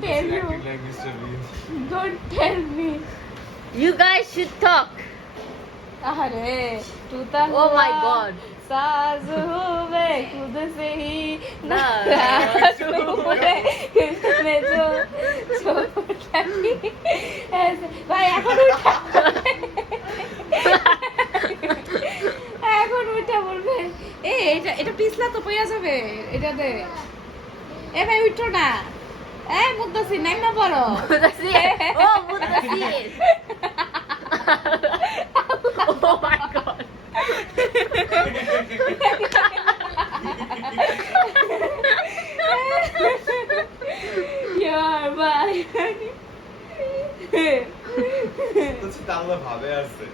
tell you. Like Mr. Bean. Don't tell me. You guys should talk. अरे तू तो oh my God साज होवे खुद से ही ना होवे मैं तो सो कैसी ऐसे भाई अब उठा এখন উঠা বলবে এ এটা এটা পিছলা তো পয়া যাবে এটা দে এ ভাই উঠো না Eh, mutusin neng napa lo? Mutusin. Oh, mutusin. oh my god. Ya, bye. তুই তাহলে ভাবে আছে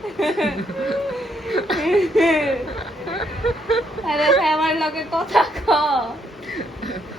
আরে আমার লগে কথা কয়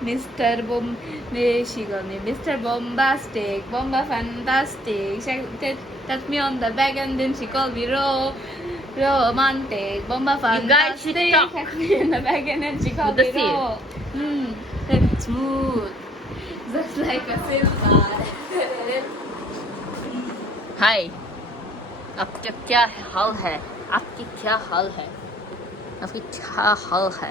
Mr. Bomb, she called me Mr. Bombastic, Bomba Fantastic. She, she touched me on the back and then she called me Ro, Ro Romantic, Bomba Fantastic. You me on the back and then she called me Ro. Hmm, that's smooth. That's like a film. Hi. आपके क्या हाल है आपके क्या हाल है आपके क्या हाल है